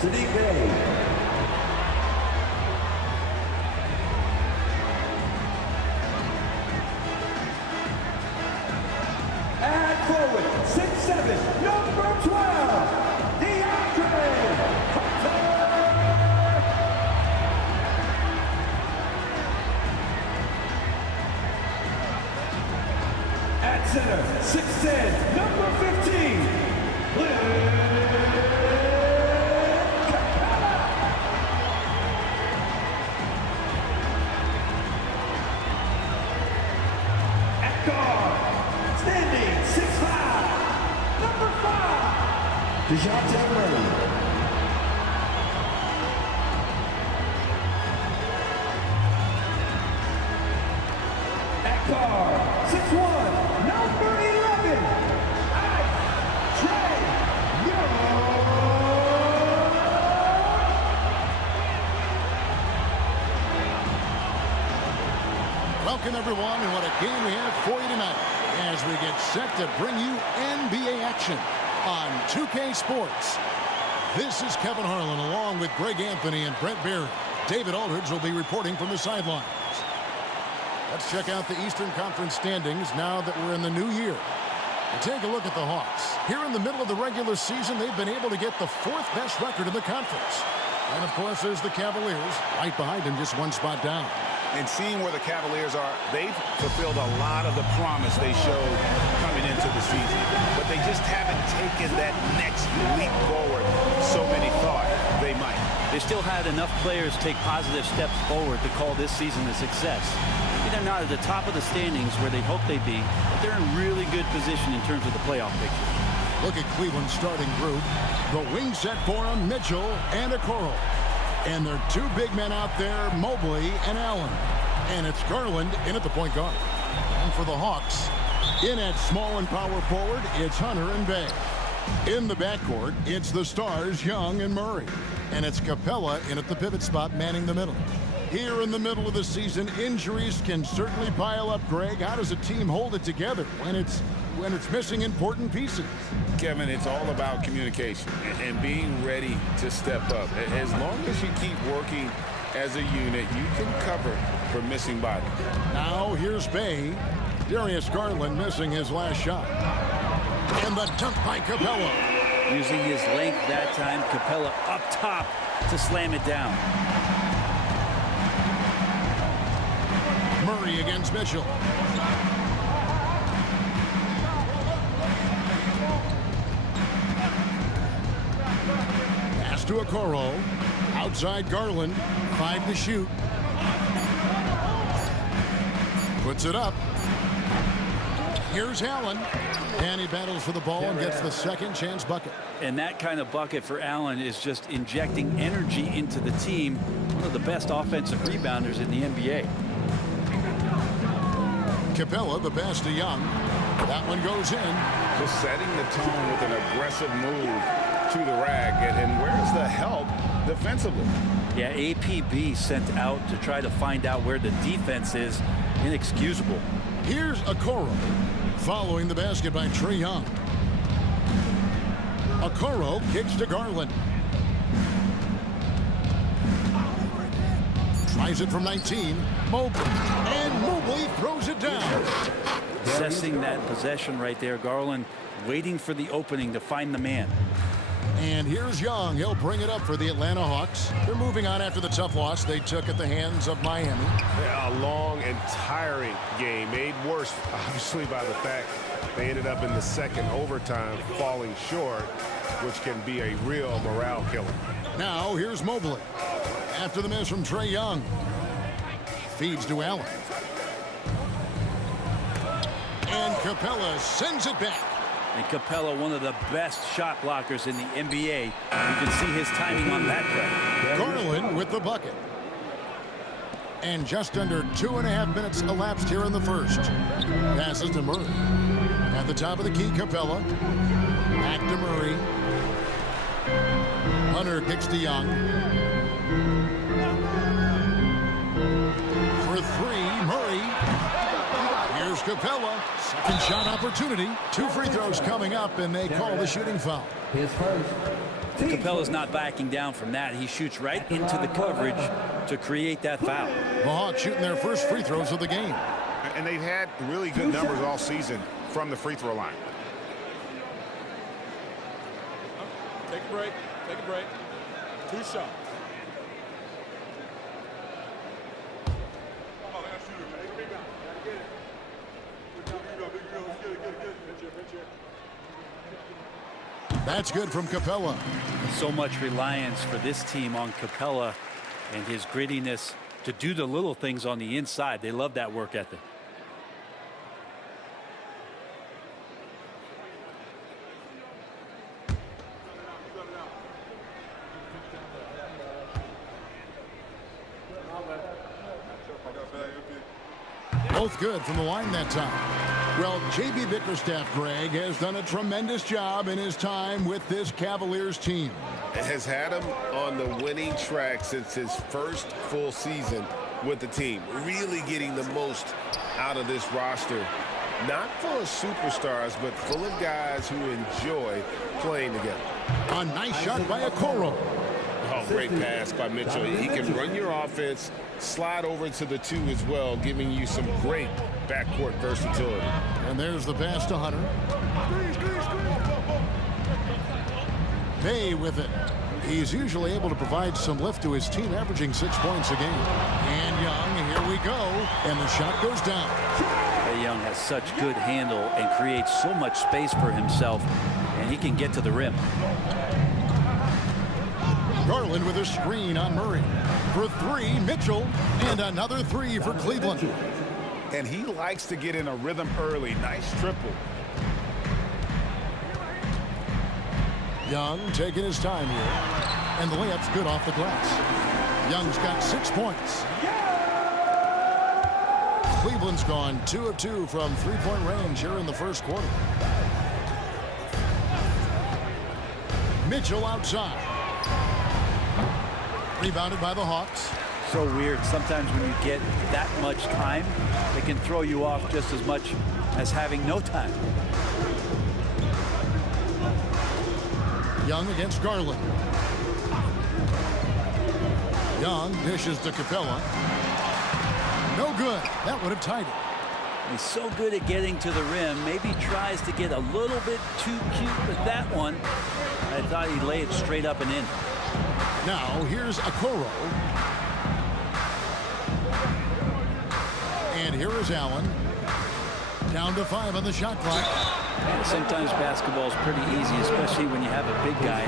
Sadiq Bey. And forward, 6'7", number 12, at center, 6'10", number 15, at guard, standing, 6'5", number 5, DeJounte Murray. At guard, 6'1", number 11, Trey Young. Welcome, everyone, and what a game we have for you tonight as we get set to bring you NBA action on 2K Sports. This is Kevin Harlan along with Greg Anthony and Brent Barry. David Aldridge will be reporting from the sidelines. Let's check out the Eastern Conference standings now that we're in the new year. And take a look at the Hawks. Here in the middle of the regular season, they've been able to get the 4th best record in the conference. And, of course, there's the Cavaliers right behind them, just one spot down. And seeing where the Cavaliers are, they've fulfilled a lot of the promise they showed coming into the season. But they just haven't taken that next leap forward so many thought they might. They still had enough players take positive steps forward to call this season a success. They're not at the top of the standings where they hope they'd be, but they're in really good position in terms of the playoff picture. Look at Cleveland's starting group. The wing set for them, Mitchell and Okoro. And their 2 big men out there, Mobley and Allen. And it's Garland in at the point guard. And for the Hawks, in at small and power forward, it's Hunter and Bey. In the backcourt, it's the stars, Young and Murray. And it's Capella in at the pivot spot, manning the middle. Here in the middle of the season, injuries can certainly pile up, Greg. How does a team hold it together when it's missing important pieces? Kevin, it's all about communication and being ready to step up. As long as you keep working as a unit, you can cover for missing bodies. Now here's Bey. Darius Garland missing his last shot. And the dunk by Capella. Using his length that time, Capella up top to slam it down. Murray against Mitchell. Pass to Okoro. Outside Garland. 5 to shoot. Puts it up. Here's Allen. And he battles for the ball and gets the second chance bucket. And that kind of bucket for Allen is just injecting energy into the team. One of the best offensive rebounders in the NBA. Capella, the pass to Young. That one goes in. Just setting the tone with an aggressive move to the rack. And where's the help defensively? Yeah, APB sent out to try to find out where the defense is. Inexcusable. Here's Okoro. Following the basket by Trey Young. Okoro kicks to Garland. Tries it from 19. Mobley. And Mobley throws it down. Assessing that possession right there. Garland waiting for the opening to find the man. And here's Young. He'll bring it up for the Atlanta Hawks. They're moving on after the tough loss they took at the hands of Miami. A long and tiring game, made worse, obviously, by the fact they ended up in the second overtime falling short, which can be a real morale killer. Now here's Mobley. After the miss from Trey Young. Feeds to Allen. And Capella sends it back. And Capella, one of the best shot blockers in the NBA. You can see his timing on that play. Garland with the bucket. And just under 2.5 minutes elapsed here in the first. Passes to Murray. At the top of the key, Capella. Back to Murray. Hunter kicks to Young. For 3, Murray. Here's Capella. Second shot opportunity. 2 free throws coming up, and they call the shooting foul. His first. Capella's not backing down from that. He shoots right into the coverage to create that foul. The Hawks shooting their first free throws of the game. And they've had really good numbers all season from the free throw line. Take a break. Take a break. 2 shots. That's good from Capella. So much reliance for this team on Capella and his grittiness to do the little things on the inside. They love that work ethic. Both good from the line that time. Well, J.B. Bickerstaff, Greg, has done a tremendous job in his time with this Cavaliers team. Has had him on the winning track since his first full season with the team. Really getting the most out of this roster. Not full of superstars, but full of guys who enjoy playing together. A nice shot by Okoro. Oh, great pass by Mitchell. He can run your offense, slide over to the 2 as well, giving you some great backcourt versatility. And there's the pass to Hunter. Bay with it. He's usually able to provide some lift to his team, averaging 6 points a game. And Young, here we go. And the shot goes down. Trae Young has such good handle and creates so much space for himself, and he can get to the rim. Garland with a screen on Murray. For 3, Mitchell. And another 3 for Cleveland. And he likes to get in a rhythm early. Nice triple. Young taking his time here. And the layup's good off the glass. Young's got 6 points. Cleveland's gone 2 of 2 from 3-point range here in the first quarter. Mitchell outside. Rebounded by the Hawks. So weird. Sometimes when you get that much time, it can throw you off just as much as having no time. Young against Garland. Young dishes to Capella. No good. That would have tied it. He's so good at getting to the rim. Maybe tries to get a little bit too cute with that one. I thought he'd lay it straight up and in. Now here's Okoro. And here is Allen. Down to 5 on the shot clock. And sometimes basketball is pretty easy, especially when you have a big guy.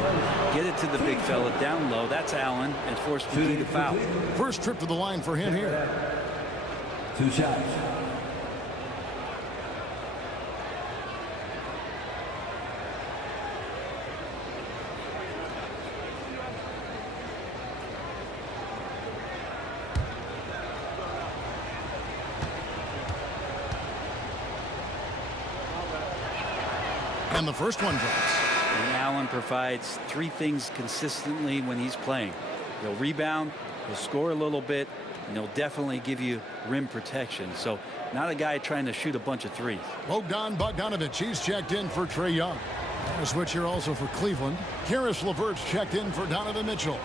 Get it to the big fella down low. That's Allen, and force Judy to foul. First trip to the line for him here. 2 shots. And the first one drops. And Allen provides 3 things consistently when he's playing. He'll rebound, he'll score a little bit, and he'll definitely give you rim protection. So not a guy trying to shoot a bunch of threes. Bogdan Bogdanovic, he's checked in for Trae Young. A switch here also for Cleveland. Karis LeVert's checked in for Donovan Mitchell.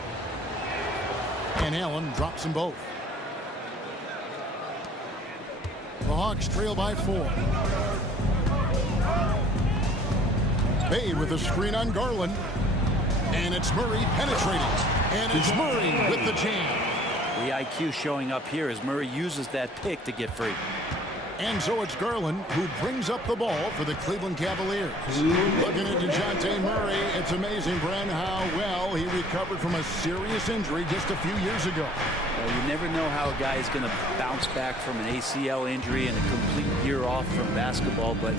And Allen drops them both. The Hawks trail by 4. Bay with a screen on Garland. And it's Murray penetrating. And it's Murray with the jam. The IQ showing up here as Murray uses that pick to get free. And so it's Garland who brings up the ball for the Cleveland Cavaliers. Looking at DeJounte Murray, it's amazing, Bren, how well he recovered from a serious injury just a few years ago. Well, you never know how a guy is going to bounce back from an ACL injury and a complete year off from basketball, but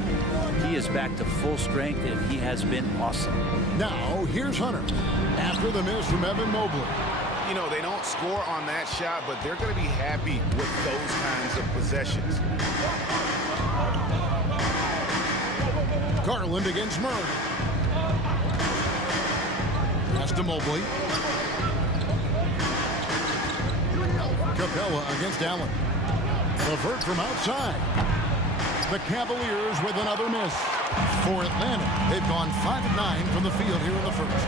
he is back to full strength, and he has been awesome. Now, here's Hunter. After the miss from Evan Mobley. You know, they don't score on that shot, but they're going to be happy with those kinds of possessions. Garland against Murray. Pass to Mobley. Capella against Allen. LeVert from outside. The Cavaliers with another miss. For Atlanta, they've gone 5 of 9 from the field here in the first.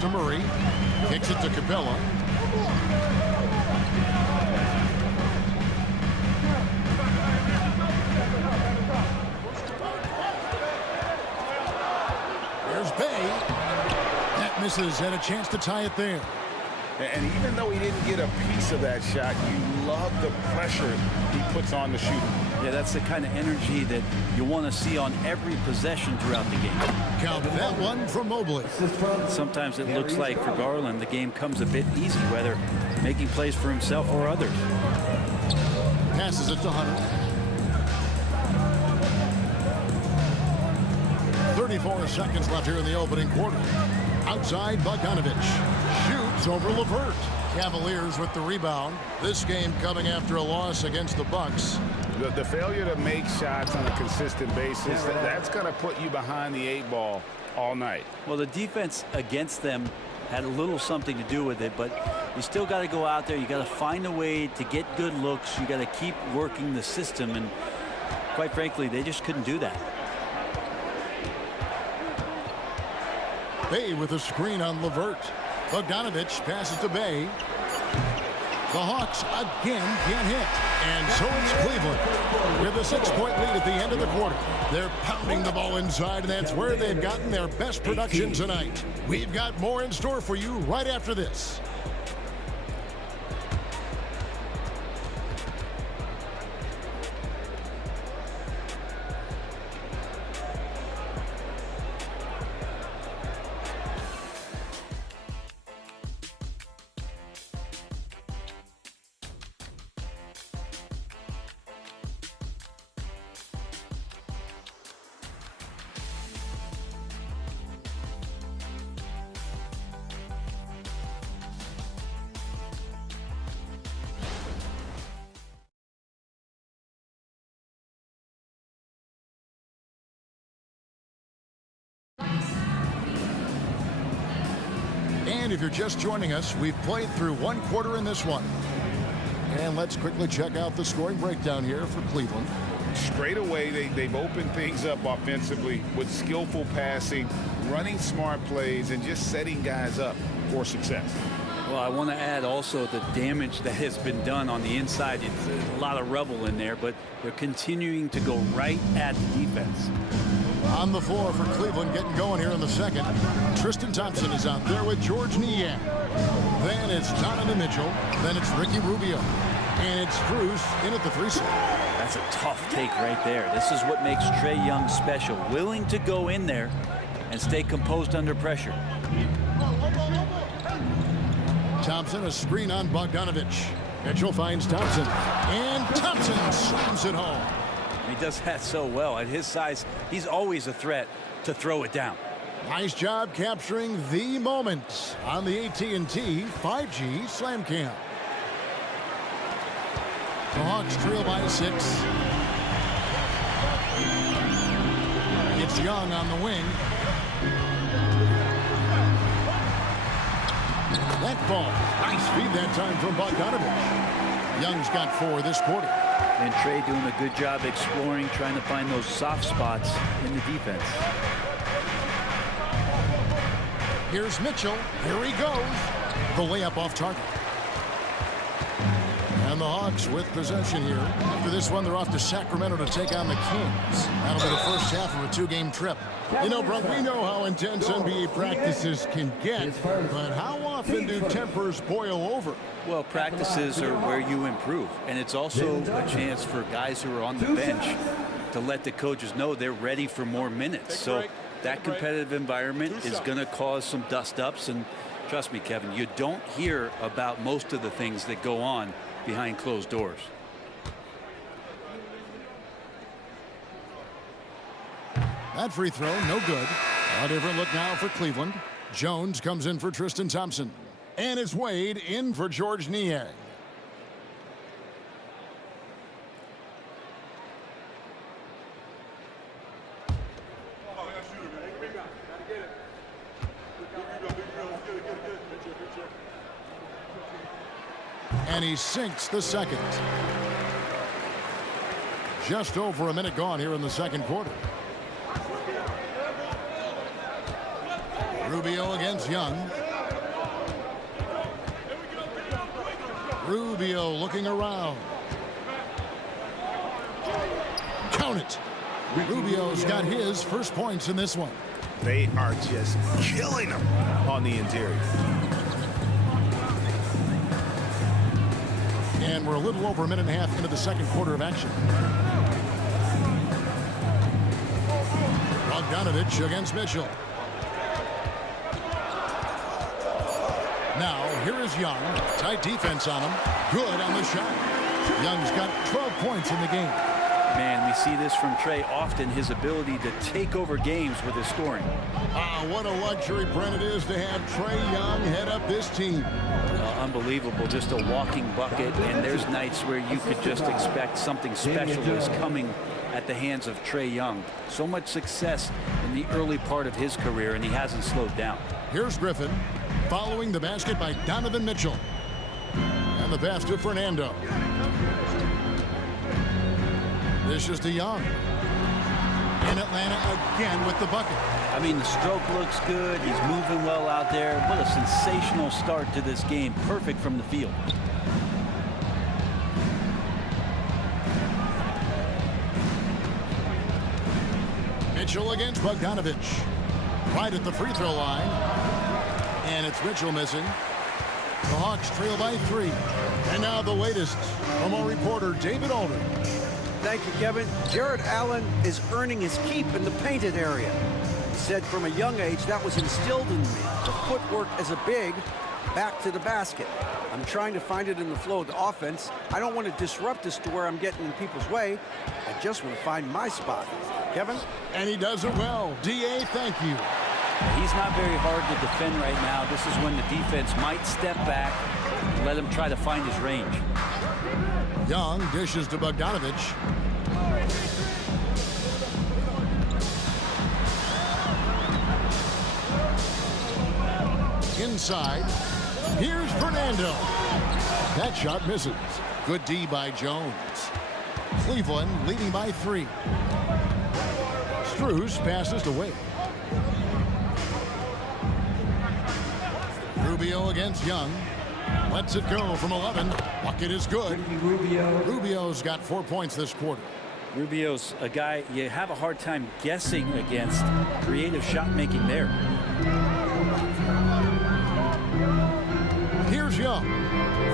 to Murray. Kicks it to Capella. Here's Bay. That misses, and a chance to tie it there. And even though he didn't get a piece of that shot, you love the pressure he puts on the shooter. Yeah, that's the kind of energy that you want to see on every possession throughout the game. Count that one from Mobley. Sometimes it looks like for Garland the game comes a bit easy, whether making plays for himself or others. Passes it to Hunter. 34 seconds left here in the opening quarter. Outside, Bogdanovich shoots over LeVert. Cavaliers with the rebound. This game coming after a loss against the Bucks. The failure to make shots on a consistent basis, that's going to put you behind the 8 ball all night. Well, the defense against them had a little something to do with it, but you still got to go out there. You got to find a way to get good looks. You got to keep working the system, and quite frankly, they just couldn't do that. Bay with a screen on LeVert. Bogdanovich passes to Bay. The Hawks again can't hit. And so it's Cleveland with a 6-point lead at the end of the quarter. They're pounding the ball inside, and that's where they've gotten their best production tonight. We've got more in store for you right after this. And if you're just joining us, we've played through one quarter in this one. And let's quickly check out the scoring breakdown here for Cleveland. Straight away, they've opened things up offensively with skillful passing, running smart plays, and just setting guys up for success. Well, I want to add also the damage that has been done on the inside. It's a lot of rubble in there, but they're continuing to go right at the defense. On the floor for Cleveland, getting going here in the second. Tristan Thompson is out there with George Niang. Then it's Donovan Mitchell. Then it's Ricky Rubio. And it's Cruz in at the 3 slot. That's a tough take right there. This is what makes Trae Young special. Willing to go in there and stay composed under pressure. Thompson, a screen on Bogdanovich. Mitchell finds Thompson. And Thompson slams it home. He does that so well. At his size, he's always a threat to throw it down. Nice job capturing the moment on the AT&T 5G Slam Cam. The Hawks trail by 6. It's Young on the wing. That ball. Nice feed that time from Bogdanovich. Young's got 4 this quarter. And Trae doing a good job exploring, trying to find those soft spots in the defense. Here's Mitchell. Here he goes. The layup off target. And the Hawks with possession here. After this one, they're off to Sacramento to take on the Kings. That'll be the first half of a 2-game trip. You know, Brunk, we know how intense NBA practices can get, but how often do tempers boil over? Well, practices are where you improve, and it's also a chance for guys who are on the bench to let the coaches know they're ready for more minutes. So that competitive environment is going to cause some dust-ups, and trust me, Kevin, you don't hear about most of the things that go on behind closed doors. That free throw, no good. A different look now for Cleveland. Jones comes in for Tristan Thompson. And it's Wade in for George Niang. And he sinks the second. Just over a minute gone here in the second quarter. Rubio against Young. Rubio looking around. Count it. Rubio's got his first points in this one. They are just killing them on the interior. And we're a little over a minute and a half into the second quarter of action. Bogdanovich against Mitchell. Now, here is Young. Tight defense on him. Good on the shot. Young's got 12 points in the game. Man, we see this from Trey often, his ability to take over games with his scoring. What a luxury, Brent, it is to have Trey Young head up this team. Unbelievable, just a walking bucket, and there's nights where you could just expect something special is coming at the hands of Trey Young. So much success in the early part of his career, and he hasn't slowed down. Here's Griffin, following the basket by Donovan Mitchell. And the pass to Fernando. This is to Young. And Atlanta again with the bucket. I mean, the stroke looks good. He's moving well out there. What a sensational start to this game. Perfect from the field. Mitchell against Bogdanovich. Right at the free throw line. And it's Mitchell missing. The Hawks trail by 3. And now the latest from our reporter, David Alder. Thank you, Kevin. Jared Allen is earning his keep in the painted area. He said from a young age that was instilled in me. The footwork as a big, back to the basket. I'm trying to find it in the flow of the offense. I don't want to disrupt this to where I'm getting in people's way. I just want to find my spot. Kevin? And he does it well. D.A., thank you. He's not very hard to defend right now. This is when the defense might step back and let him try to find his range. Young dishes to Bogdanovich. Inside. Here's Fernando. That shot misses. Good D by Jones. Cleveland leading by 3. Strus passes to Wade. Rubio against Young. Lets it go from 11. Bucket is good. Rubio's got 4 points this quarter. Rubio's a guy you have a hard time guessing against. Creative shot making there. Here's Young.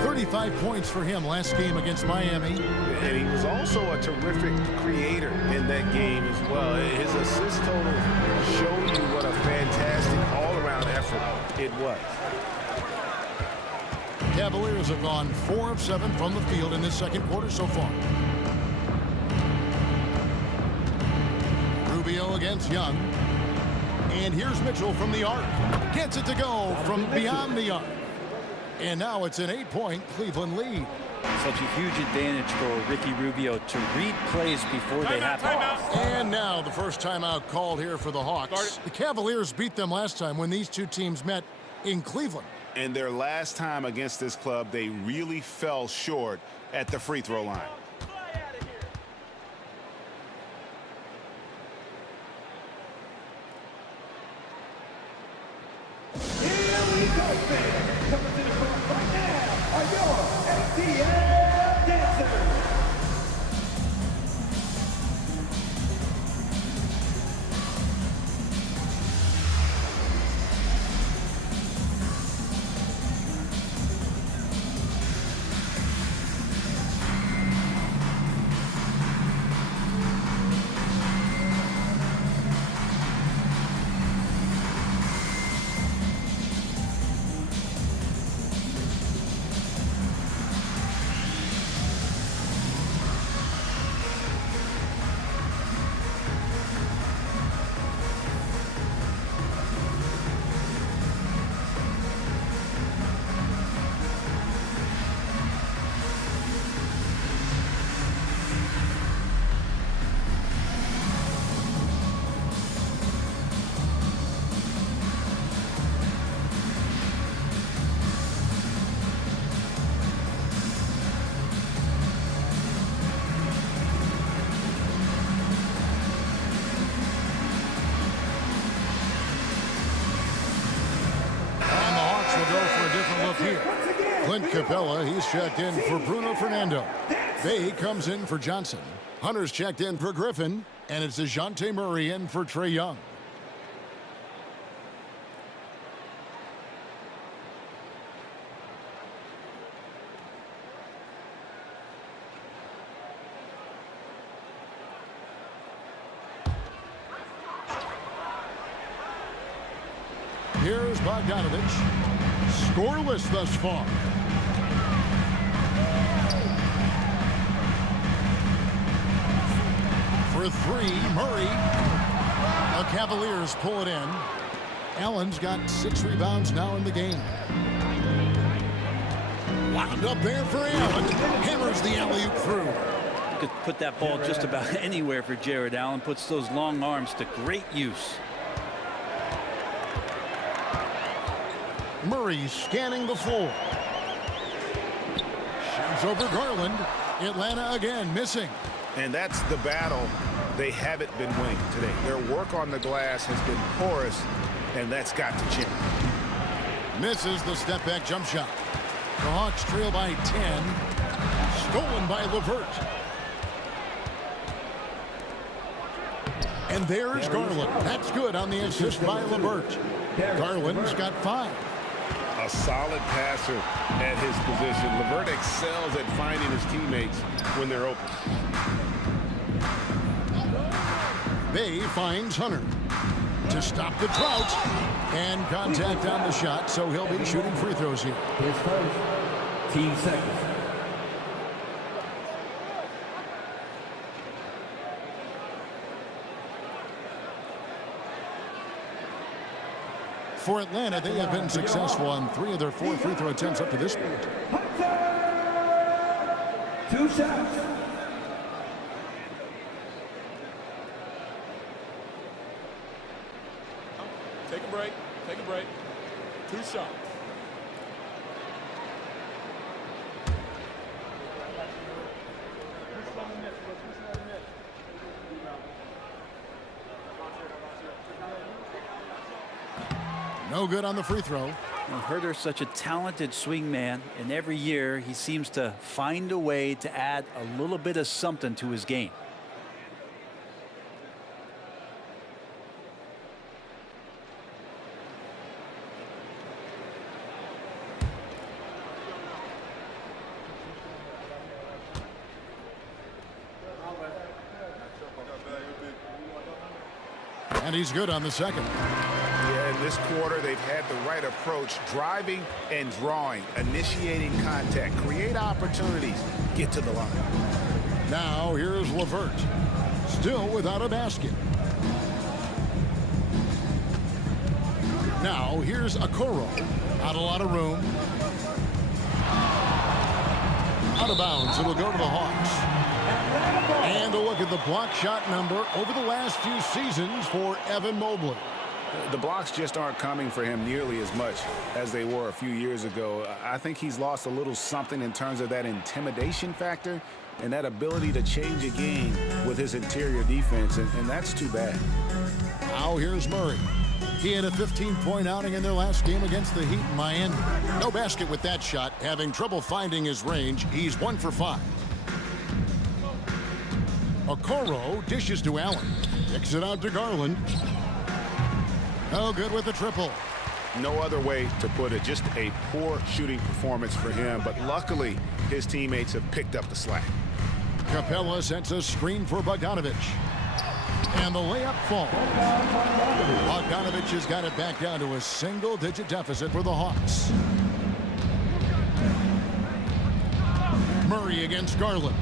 35 points for him last game against Miami. And he was also a terrific creator in that game as well. His assist total showed you what a fantastic all-around effort it was. Cavaliers have gone 4 of 7 from the field in this second quarter so far. Rubio against Young. And here's Mitchell from the arc. Gets it to go from beyond the arc. And now it's an 8-point Cleveland lead. Such a huge advantage for Ricky Rubio to read plays before they happen. And now the first timeout called here for the Hawks. The Cavaliers beat them last time when these two teams met in Cleveland. And their last time against this club, they really fell short at the free throw line. Here we go, fans. Coming to the front right now are your ATL dancers. off here. Clint Capella, he's checked in for Bruno Fernando. Bay comes in for Johnson. Hunter's checked in for Griffin. And it's DeJounte Murray in for Trae Young. Here's Bogdanovich. Scoreless thus far. For three, Murray. The Cavaliers pull it in. Allen's got 6 rebounds now in the game. Wound up there for Allen. Hammers the alley-oop through. You could put that ball just about anywhere for Jared Allen. Puts those long arms to great use. Murray scanning the floor. Shoots over Garland. Atlanta again missing. And that's the battle they haven't been winning today. Their work on the glass has been porous, and that's got to change. Misses the step-back jump shot. The Hawks trail by 10. Stolen by LeVert. And there's Garland. That's good on the assist by LeVert. Garland's got 5. A solid passer at his position. LeVert excels at finding his teammates when they're open. Bay finds Hunter to stop the drought, and contact on the shot, so he'll be shooting free throws here. His first. Team second. For Atlanta, they have been successful on 3 of their 4 free throw attempts up to this point. 2 shots. Take a break. Take a break. 2 shots. No good on the free throw. Well, Herter's such a talented swing man, and every year he seems to find a way to add a little bit of something to his game. And he's good on the second. Yeah, in this quarter, they've had the right approach, driving and drawing, initiating contact, create opportunities, get to the line. Now here's LeVert, still without a basket. Now here's Okoro, not a lot of room. Out of bounds, it'll go to the Hawks. And a look at the block shot number over the last few seasons for Evan Mobley. The blocks just aren't coming for him nearly as much as they were a few years ago. I think he's lost a little something in terms of that intimidation factor and that ability to change a game with his interior defense, and that's too bad. Now here's Murray. He had a 15-point outing in their last game against the Heat in Miami. No basket with that shot, having trouble finding his range. He's 1 for 5. Okoro dishes to Allen. Kicks it out to Garland. No good with the triple. No other way to put it. Just a poor shooting performance for him, but luckily his teammates have picked up the slack. Capella sets a screen for Bogdanovich. And the layup falls. Bogdanovich has got it back down to a single-digit deficit for the Hawks. Murray against Garland.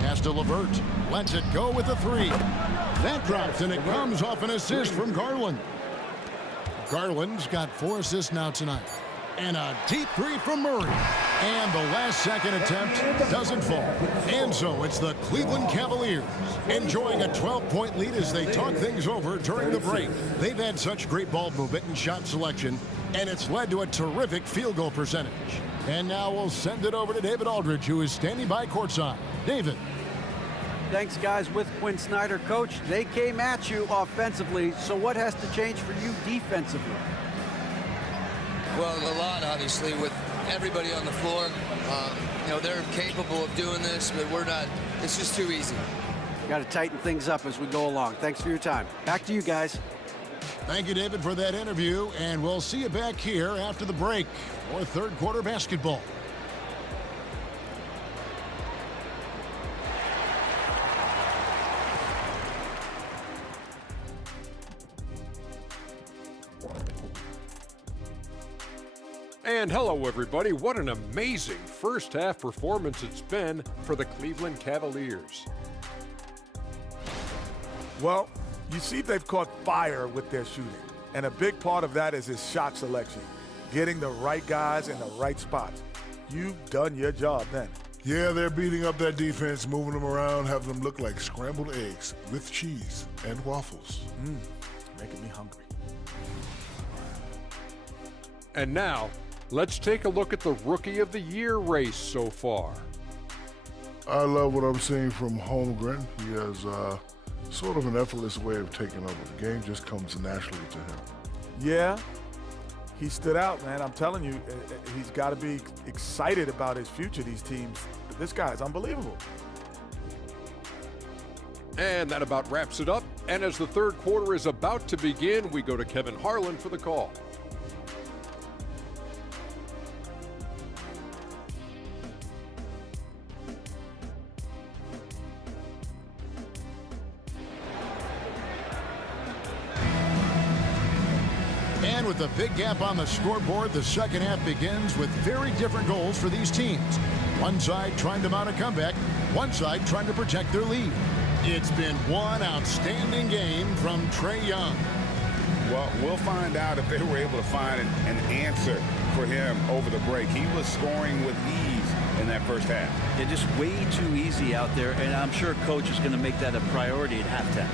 Pass to LeVert. Lets it go with the 3. That drops, and it comes off an assist from Garland. Garland's got 4 assists now tonight. And a deep 3 from Murray. And the last second attempt doesn't fall. And so it's the Cleveland Cavaliers enjoying a 12-point lead as they talk things over during the break. They've had such great ball movement and shot selection, and it's led to a terrific field goal percentage. And now we'll send it over to David Aldridge, who is standing by courtside. David. Thanks, guys. With Quinn Snyder, Coach, they came at you offensively, so what has to change for you defensively? Well, a lot, obviously, with everybody on the floor. You know, they're capable of doing this, but we're not. It's just too easy. Got to tighten things up as we go along. Thanks for your time. Back to you guys. Thank you, David, for that interview, and we'll see you back here after the break for third quarter basketball. And hello, everybody. What an amazing first half performance it's been for the Cleveland Cavaliers. Well, you see they've caught fire with their shooting. And a big part of that is his shot selection. Getting the right guys in the right spots. You've done your job then. Yeah, they're beating up that defense, moving them around, having them look like scrambled eggs with cheese and waffles. Making me hungry. And now, let's take a look at the Rookie of the Year race so far. I love what I'm seeing from Holmgren. He has sort of an effortless way of taking over. The game just comes naturally to him. Yeah, he stood out, man. I'm telling you, he's got to be excited about his future, these teams. This guy is unbelievable. And that about wraps it up. And as the third quarter is about to begin, we go to Kevin Harlan for the call. And with a big gap on the scoreboard, the second half begins with very different goals for these teams. One side trying to mount a comeback, one side trying to protect their lead. It's been one outstanding game from Trae Young. Well, we'll find out if they were able to find an answer for him over the break. He was scoring with ease in that first half. Yeah, just way too easy out there, and I'm sure coach is going to make that a priority at halftime.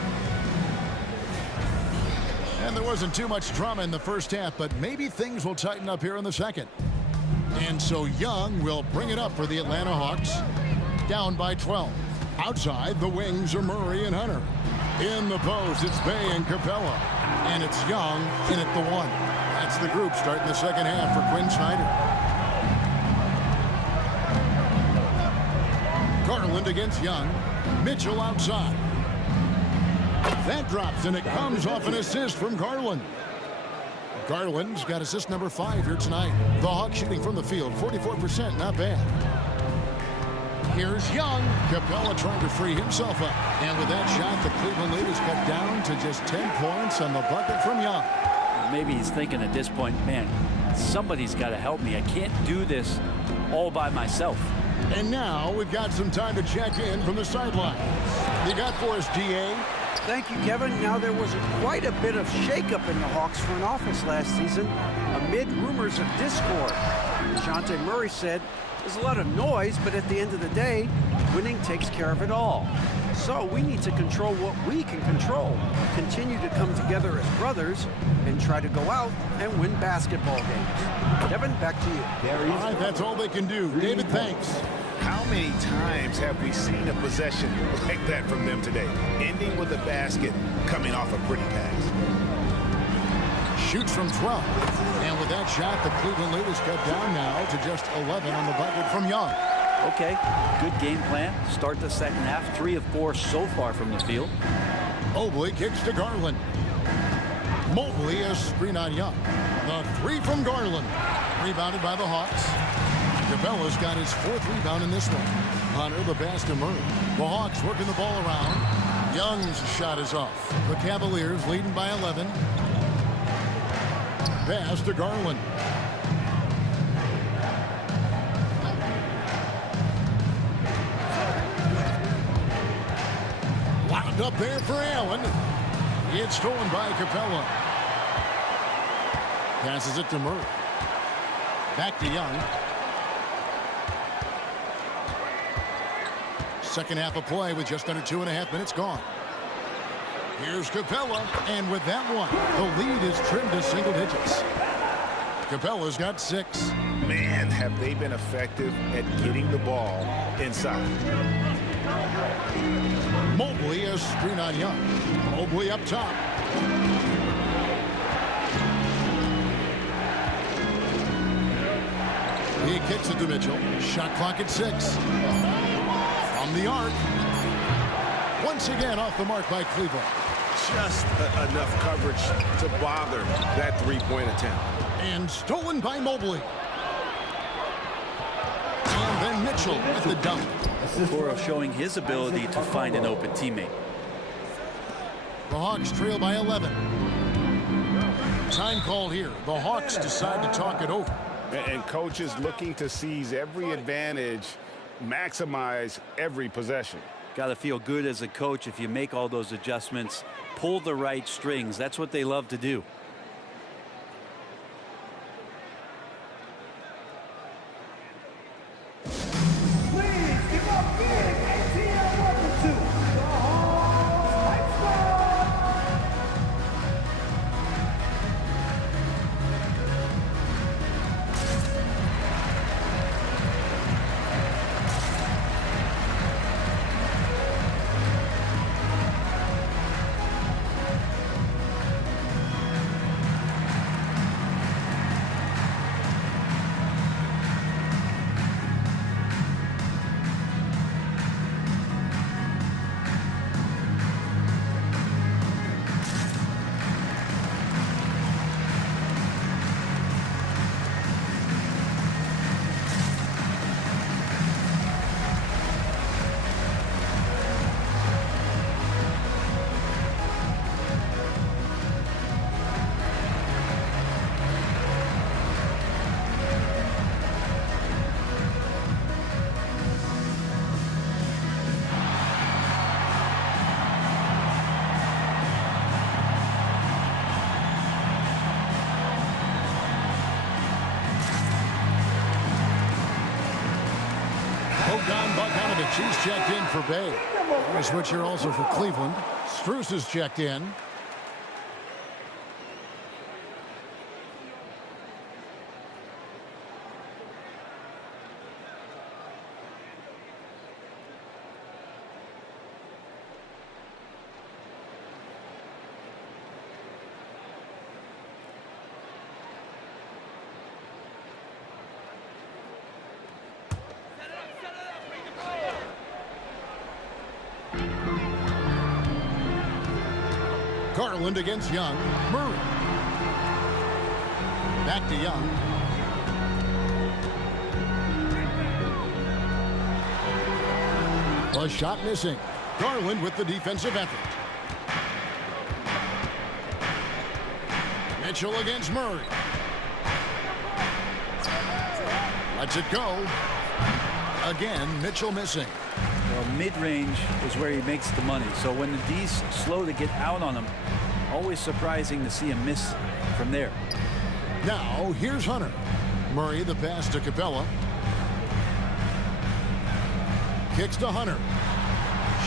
And there wasn't too much drama in the first half, but maybe things will tighten up here in the second. And so Young will bring it up for the Atlanta Hawks, down by 12. Outside, the wings are Murray and Hunter. In the post, it's Bey and Capella. And it's Young in at the one. That's the group starting the second half for Quinn Snyder. Garland against Young. Mitchell outside. That drops, and it comes off an assist from Garland. Garland's got assist number 5 here tonight. The Hawks shooting from the field, 44%, not bad. Here's Young. Capella trying to free himself up. And with that shot, the Cleveland lead is cut down to just 10 points on the bucket from Young. Maybe he's thinking at this point, man, somebody's got to help me. I can't do this all by myself. And now we've got some time to check in from the sideline. You got for us, DA? Thank you, Kevin. Now, there was quite a bit of shakeup in the Hawks front office last season amid rumors of discord. DeJounte Murray said, there's a lot of noise, but at the end of the day, winning takes care of it all. So we need to control what we can control, continue to come together as brothers, and try to go out and win basketball games. Kevin, back to you. All right, that's all they can do. David, thanks. How many times have we seen a possession like that from them today? Ending with a basket, coming off a pretty pass. Shoots from 12. And with that shot, the Cleveland lead is cut down now to just 11 on the bucket from Young. Okay, good game plan. Start the second half. 3 of 4 so far from the field. Mobley kicks to Garland. Mobley is screen on Young. The 3 from Garland. Rebounded by the Hawks. Capella's got his 4th rebound in this one. Hunter the pass to Murray. The Hawks working the ball around. Young's shot is off. The Cavaliers leading by 11. Pass to Garland. Wound up there for Allen. It's stolen by Capella. Passes it to Murray. Back to Young. Second half of play with just under 2.5 minutes gone. Here's Capella, and with that one, the lead is trimmed to single digits. Capella's got 6. Man, have they been effective at getting the ball inside. Mobley is screen on Young. Mobley up top. kicks it to Mitchell. Shot clock at 6. From the arc. Once again off the mark by Cleveland. Just enough coverage to bother that three-point attempt. And stolen by Mobley. And then Mitchell with the dunk. Okoro showing his ability to find an open teammate. The Hawks trail by 11. Time called here. The Hawks decide to talk it over. And coaches looking to seize every advantage, maximize every possession. Got to feel good as a coach if you make all those adjustments, pull the right strings. That's what they love to do. Please give up big ATL welcome to the Hawks Hype Squad. She's checked in for Bay. A switcher also for Cleveland. Strus is checked in. Garland against Young. Murray. Back to Young. A shot missing. Garland with the defensive effort. Mitchell against Murray. Lets it go. Again, Mitchell missing. Well, mid-range is where he makes the money. So when the D's slow to get out on him, always surprising to see him miss from there. Now, here's Hunter. Murray, the pass to Capella. Kicks to Hunter.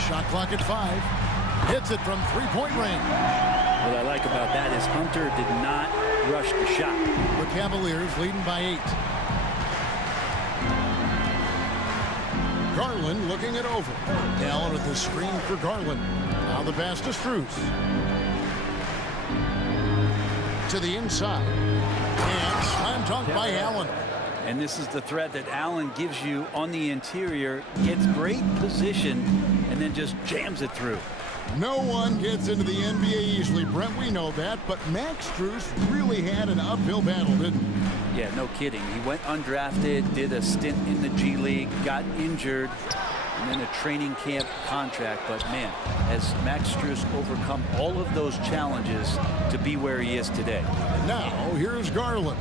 Shot clock at 5. Hits it from three-point range. What I like about that is Hunter did not rush the shot. The Cavaliers leading by 8. Garland looking it over. Allen with the screen for Garland. Now the pass to Strus. To the inside. And slam dunk by Allen. And this is the threat that Allen gives you on the interior. Gets great position and then just jams it through. No one gets into the NBA easily, Brent. We know that. But Max Strus really had an uphill battle, didn't he? Yeah, no kidding. He went undrafted, did a stint in the G League, got injured, and then a training camp contract. But, man, has Max Strus overcome all of those challenges to be where he is today. Now, here's Garland.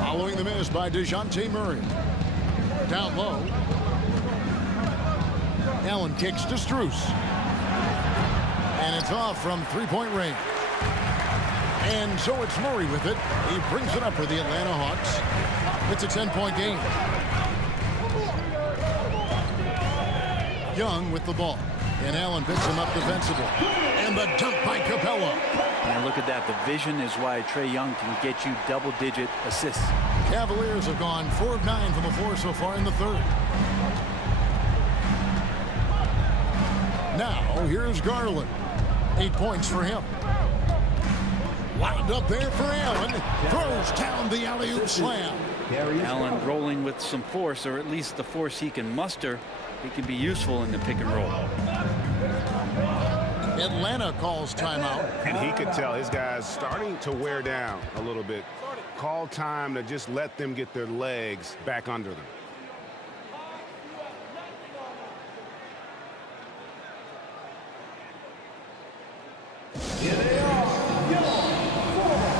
Following the miss by DeJounte Murray. Down low. Allen kicks to Strus. And it's off from three-point range. And so it's Murray with it. He brings it up for the Atlanta Hawks. It's a 10-point game. Young with the ball. And Allen picks him up defensively. And the dunk by Capella. And look at that. The vision is why Trae Young can get you double-digit assists. Cavaliers have gone 4 of 9 from the floor so far in the third. Now, here's Garland. 8 points for him. Wound up there for Allen. Throws down the alley-oop slam. Allen rolling with some force, or at least the force he can muster. He can be useful in the pick and roll. Atlanta calls timeout. And he could tell his guys starting to wear down a little bit. Call time to just let them get their legs back under them. Here they are, your 4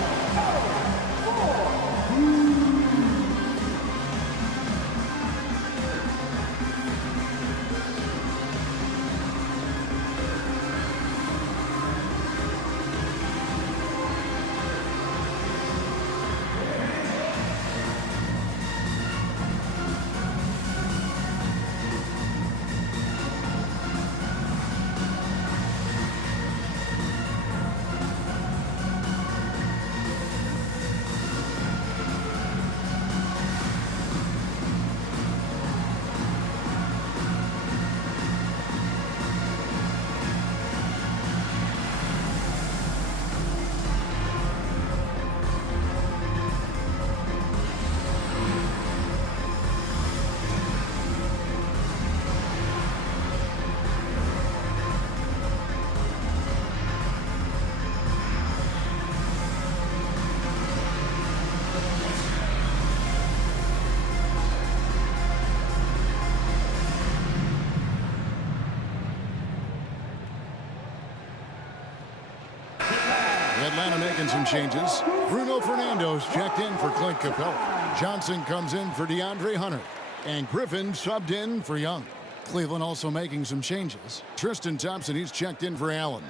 Atlanta making some changes. Bruno Fernando's checked in for Clint Capella. Johnson comes in for DeAndre Hunter. And Griffin subbed in for Young. Cleveland also making some changes. Tristan Thompson, he's checked in for Allen.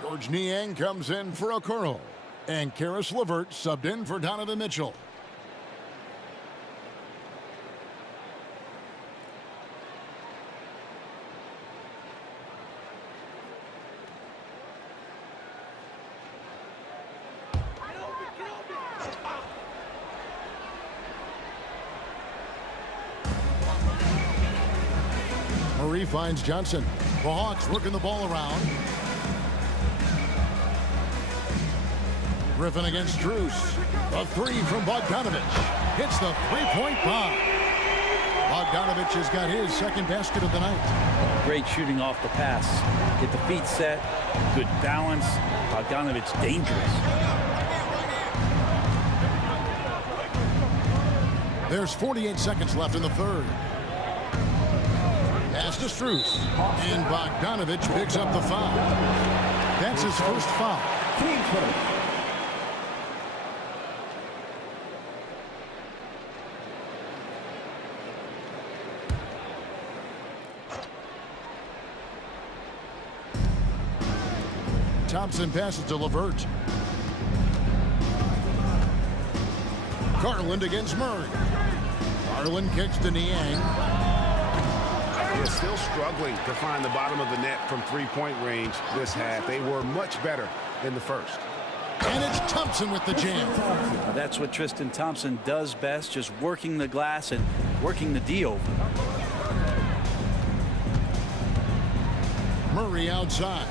George Niang comes in for Okoro. And Karis LeVert subbed in for Donovan Mitchell. Murray finds Johnson. The Hawks working the ball around. Griffin against Strus. A three from Bogdanovich. Hits the three-point bomb. Bogdanovich has got his second basket of the night. Great shooting off the pass. Get the feet set. Good balance. Bogdanovich dangerous. There's 48 seconds left in the third. Pass to Strus. And Bogdanovich picks up the foul. That's his first foul. Thompson passes to LeVert. Garland against Murray. Garland kicks to Niang. They're still struggling to find the bottom of the net from three-point range this half. They were much better in the first. And it's Thompson with the jam. Now that's what Tristan Thompson does best, just working the glass and working the D over. Murray outside.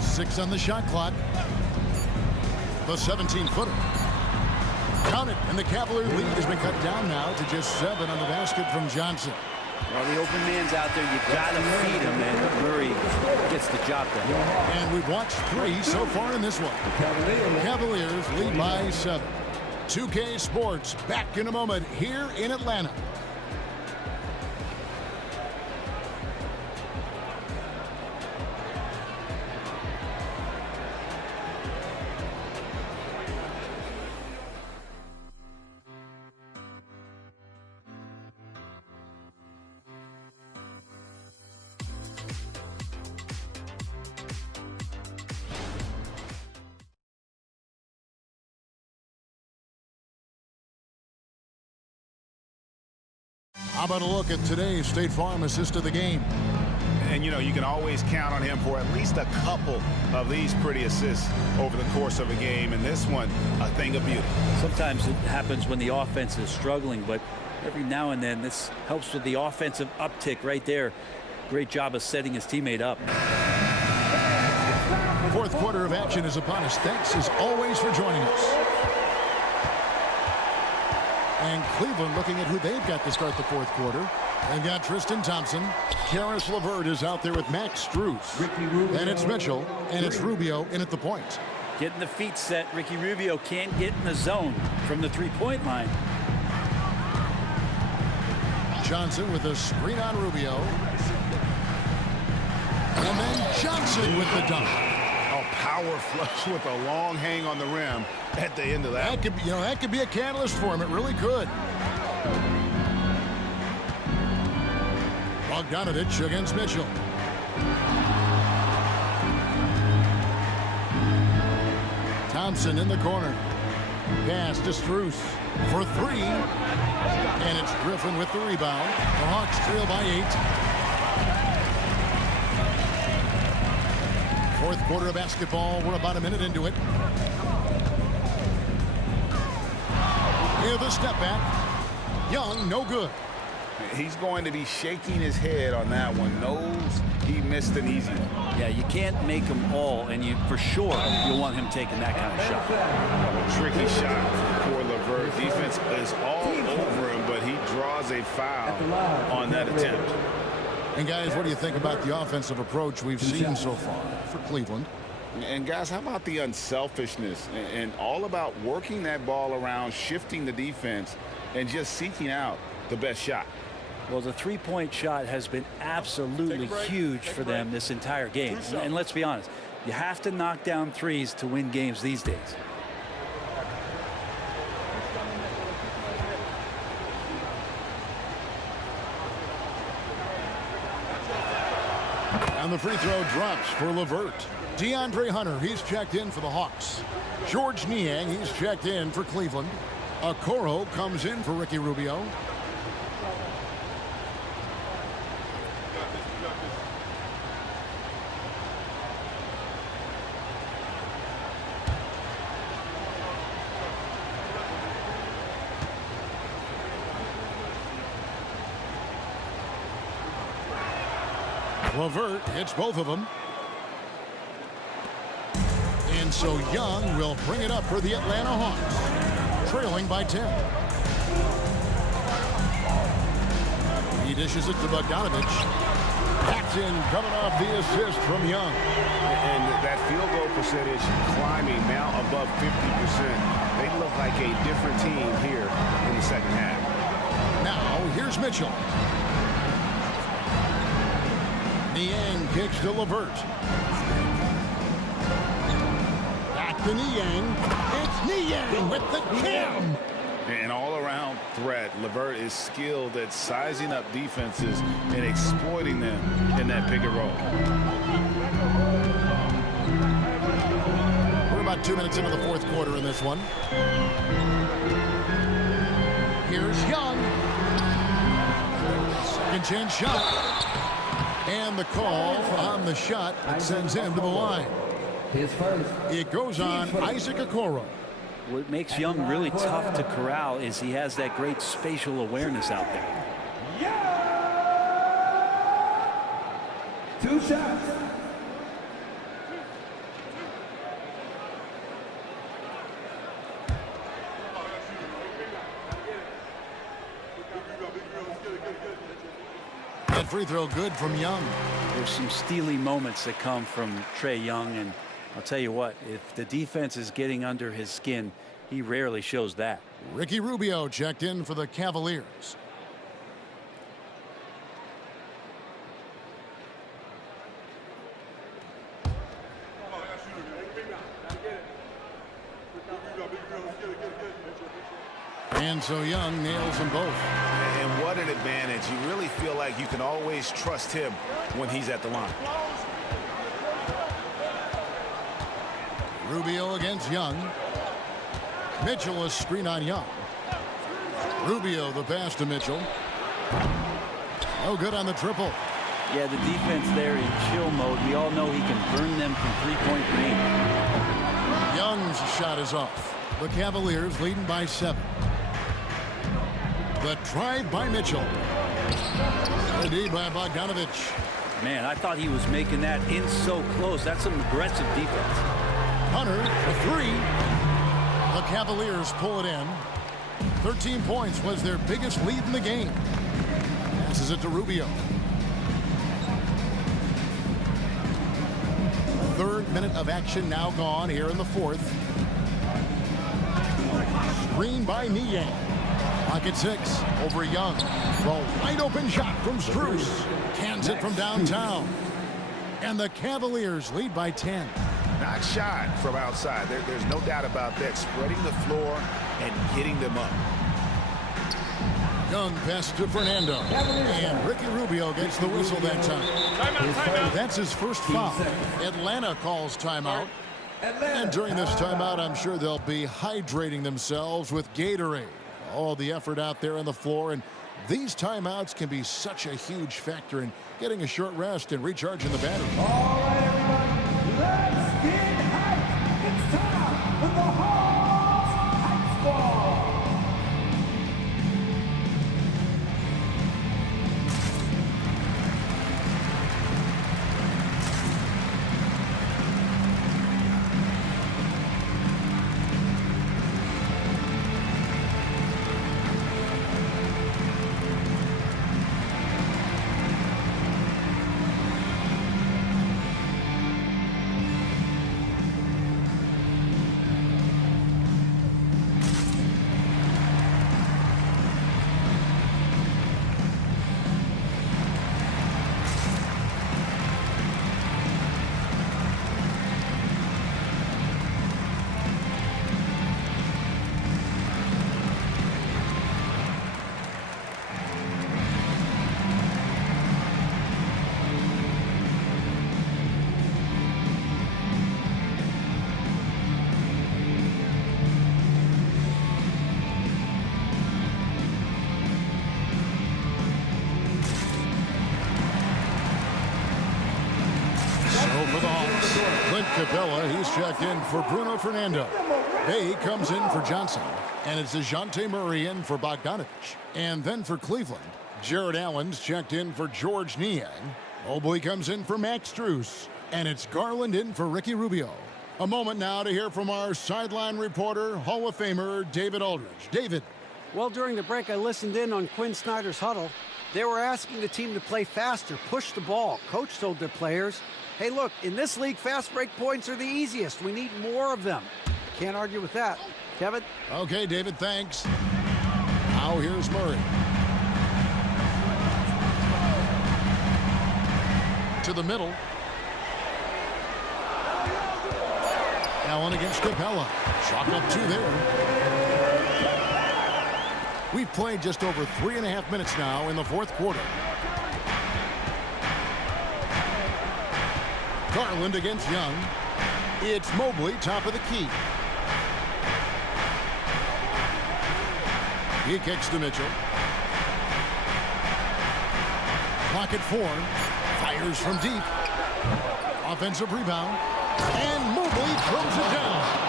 Six on the shot clock. The 17-footer. Count it, and the Cavalier lead has been cut down now to just 7 on the basket from Johnson. Well, the open man's out there. You've got to feed him, and Murray gets the job done. And we've watched 3 so far in this one. Cavaliers lead by 7. 2K Sports back in a moment here in Atlanta. How about a look at today's State Farm assist of the game? And, you know, you can always count on him for at least a couple of these pretty assists over the course of a game. And this one, a thing of beauty. Sometimes it happens when the offense is struggling, but every now and then this helps with the offensive uptick right there. Great job of setting his teammate up. Fourth quarter of action is upon us. Thanks as always for joining us. And Cleveland looking at who they've got to start the fourth quarter. They've got Tristan Thompson. Karis LeVert is out there with Max Strus. And it's Mitchell. And it's Rubio in at the point. Getting the feet set. Ricky Rubio can't get in the zone from the three-point line. Johnson with a screen on Rubio. And then Johnson with the dunk. Oh, power flush with a long hang on the rim at the end of that. That could be a catalyst for him. It really could. Bogdanovich against Mitchell. Thompson in the corner. Pass to Strus for three. And it's Griffin with the rebound. The Hawks trail by 8. Fourth quarter of basketball. We're about a minute into it. Here the step back. Young, no good. He's going to be shaking his head on that one. Knows he missed an easy one. Yeah, you can't make them all, and you for sure you'll want him taking that kind of shot. Tricky shot for LeVert. Defense is all over him, but he draws a foul on that attempt. And guys, what do you think about the offensive approach we've seen so far for Cleveland? And guys, how about the unselfishness and all about working that ball around, shifting the defense, and just seeking out the best shot? Well, the three-point shot has been absolutely huge for them this entire game. And let's be honest, you have to knock down threes to win games these days. And the free throw drops for LeVert. DeAndre Hunter, he's checked in for the Hawks. George Niang, he's checked in for Cleveland. Okoro comes in for Ricky Rubio. LeVert hits both of them. And so Young will bring it up for the Atlanta Hawks, trailing by 10. He dishes it to Bogdanovich. Paxton coming off the assist from Young. And that field goal percentage climbing now above 50%. They look like a different team here in the second half. Now here's Mitchell. Niang kicks to LeVert. Back to Niang. It's Niang with the jam. An all-around threat. LeVert is skilled at sizing up defenses and exploiting them in that pick and roll. We're about 2 minutes into the fourth quarter in this one. Here's Young. Second chance shot. And the call on the shot that sends him to the line. It goes on Isaac Okoro. What makes Young really tough to corral is he has that great spatial awareness out there. Two shots. That free throw good from Young. There's some steely moments that come from Trae Young, and I'll tell you what, if the defense is getting under his skin, he rarely shows that. Ricky Rubio checked in for the Cavaliers. And so Young nails them both. And what an advantage. You really feel like you can always trust him when he's at the line. Rubio against Young. Mitchell a screen on Young. Rubio the pass to Mitchell. No good on the triple. Yeah, the defense there in chill mode. We all know he can burn them from three-point range. Young's shot is off. The Cavaliers leading by 7. The drive by Mitchell. The D by Bogdanovich. Man, I thought he was making that in so close. That's some aggressive defense. Hunter, a three. The Cavaliers pull it in. 13 points was their biggest lead in the game. Passes it to Rubio. Third minute of action now gone here in the fourth. Screen by Niang. Pocket 6 over Young. The wide open shot from Strus. Cans it from downtown. And the Cavaliers lead by 10. Not shot from outside. There's no doubt about that. Spreading the floor and getting them up. Young pass to Fernando. And Ricky Rubio gets the whistle that time. Timeout. That's his first foul. Atlanta calls timeout. And during this timeout, I'm sure they'll be hydrating themselves with Gatorade. All the effort out there on the floor. And these timeouts can be such a huge factor in getting a short rest and recharging the battery. All right, everybody, let's get hyped. It's time for the Hawks Hype Squad. Capella, he's checked in for Bruno Fernando. Bay comes in for Johnson. And it's DeJounte Murray in for Bogdanovich. And then for Cleveland, Jared Allen's checked in for George Niang. Mobley comes in for Max Strus. And it's Garland in for Ricky Rubio. A moment now to hear from our sideline reporter, Hall of Famer David Aldridge. David. Well, during the break, I listened in on Quinn Snyder's huddle. They were asking the team to play faster, push the ball. Coach told their players, hey, look, in this league, fast break points are the easiest. We need more of them. Can't argue with that. Kevin? Okay, David, thanks. Now here's Murray. To the middle. Allen against Capella. Chalk up two there. We've played just over 3.5 minutes now in the fourth quarter. Garland against Young. It's Mobley, top of the key. He kicks to Mitchell. Pocket 4. Fires from deep. Offensive rebound. And Mobley throws it down.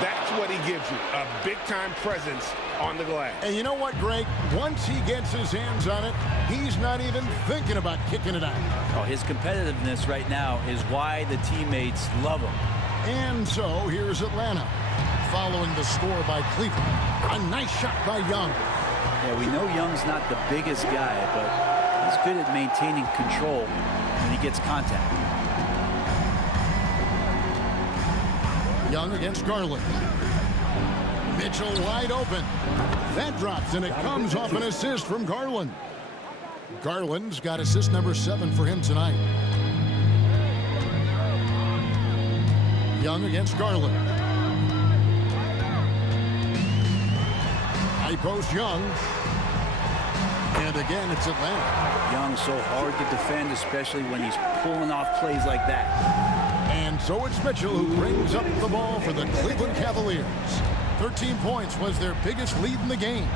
That's what he gives you, a big-time presence on the glass. And you know what, Greg? Once he gets his hands on it, he's not even thinking about kicking it out. Oh, his competitiveness right now is why the teammates love him. And so here's Atlanta, following the score by Cleveland. A nice shot by Young. Yeah, we know Young's not the biggest guy, but he's good at maintaining control when he gets contact. Young against Garland. Mitchell wide open. That drops, and it comes off an assist from Garland. Garland's got assist number 7 for him tonight. Young against Garland. High post Young. And again, it's Atlanta. Young's so hard to defend, especially when he's pulling off plays like that. And so it's Mitchell who brings up the ball for the Cleveland Cavaliers. 13 points was their biggest lead in the game.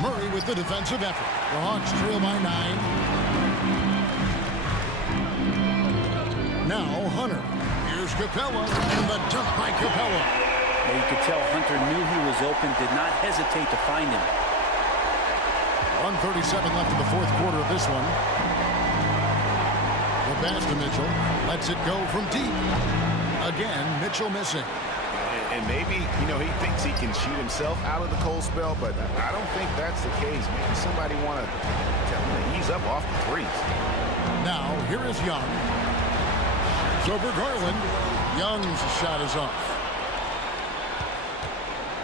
Murray with the defensive effort. The Hawks trail by 9. Now Hunter. Here's Capella, and the dunk by Capella. Yeah, you could tell Hunter knew he was open, did not hesitate to find him. 1:37 left in the fourth quarter of this one. The pass to Mitchell. Lets it go from deep. Again, Mitchell missing. And maybe, you know, he thinks he can shoot himself out of the cold spell, but I don't think that's the case. Maybe somebody want to tell him to ease up off the threes. Now, here is Young. So for Garland, Young's shot is off.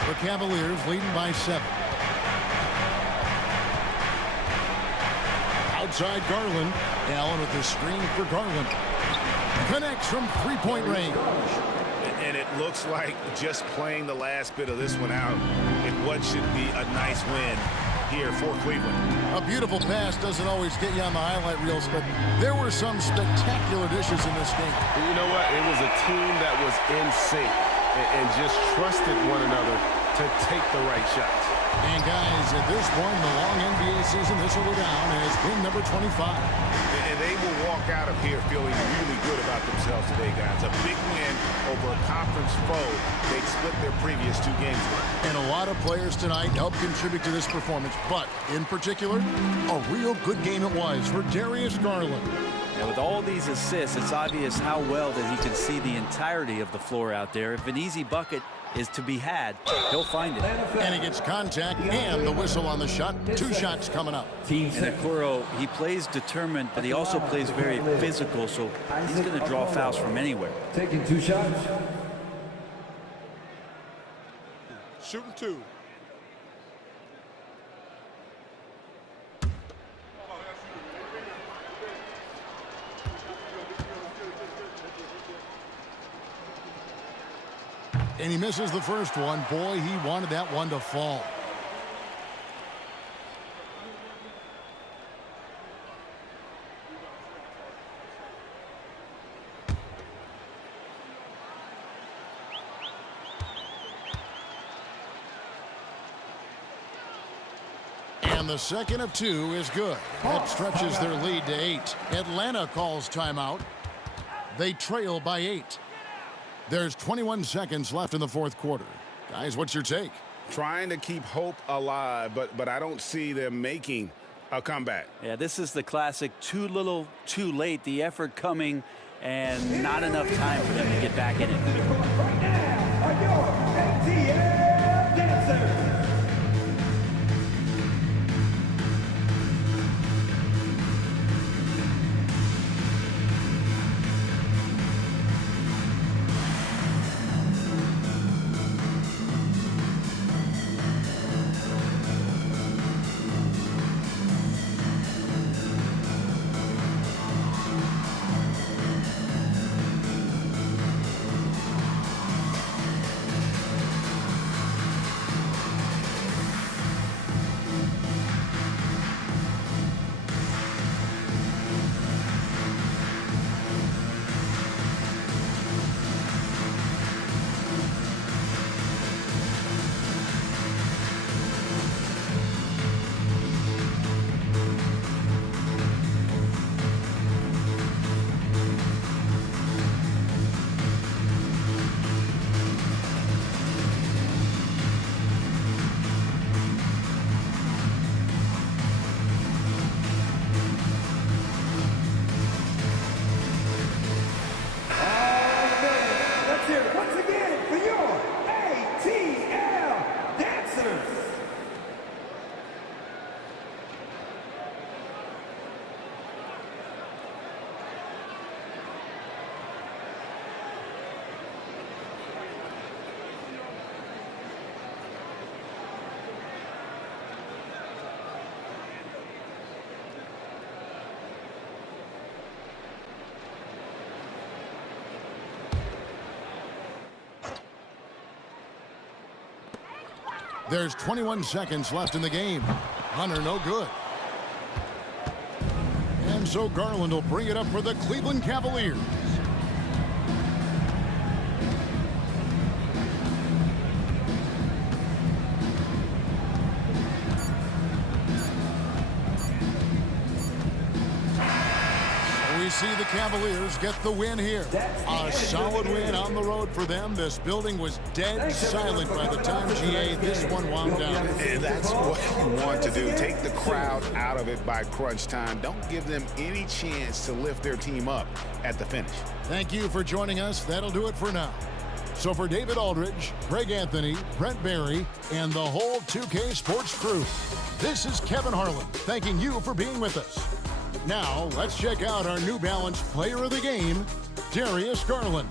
The Cavaliers leading by 7. Outside Garland. Allen with the screen for Garland. Connects from three-point range. And it looks like just playing the last bit of this one out in what should be a nice win here for Cleveland. A beautiful pass doesn't always get you on the highlight reels, but there were some spectacular dishes in this game. You know what? It was a team that was in sync and just trusted one another to take the right shots. And guys, at this point in the long NBA season, this will go down as win number 25. And they will walk out of here feeling really good about themselves today, guys. A big win over a conference foe they'd split their previous 2 games with. And a lot of players tonight helped contribute to this performance, but in particular, a real good game it was for Darius Garland. And with all these assists, it's obvious how well that he can see the entirety of the floor out there. If an easy bucket is to be had, he'll find it. And he gets contact and the whistle on the shot. 2 shots coming up. And Okoro, he plays determined, but he also plays very physical, so he's going to draw fouls from anywhere. Taking 2 shots. Shooting 2. And he misses the first one. Boy, he wanted that one to fall. And the second of 2 is good. That stretches their lead to 8. Atlanta calls timeout. They trail by 8. There's 21 seconds left in the fourth quarter. Guys, what's your take? Trying to keep hope alive, but I don't see them making a comeback. Yeah, this is the classic too little, too late. The effort coming and not enough time for them to get back in it. Right now are your ATL dancers. There's 21 seconds left in the game. Hunter, no good. And so Garland will bring it up for the Cleveland Cavaliers. So he see the Cavaliers get the win here. A solid win on the road for them. This building was dead silent by the time, GA, this one wound down. And that's what you want to do. Take the crowd out of it by crunch time. Don't give them any chance to lift their team up at the finish. Thank you for joining us. That'll do it for now. So for David Aldridge, Greg Anthony, Brent Barry, and the whole 2K Sports crew, this is Kevin Harlan thanking you for being with us. Now, let's check out our New Balance Player of the Game, Darius Garland.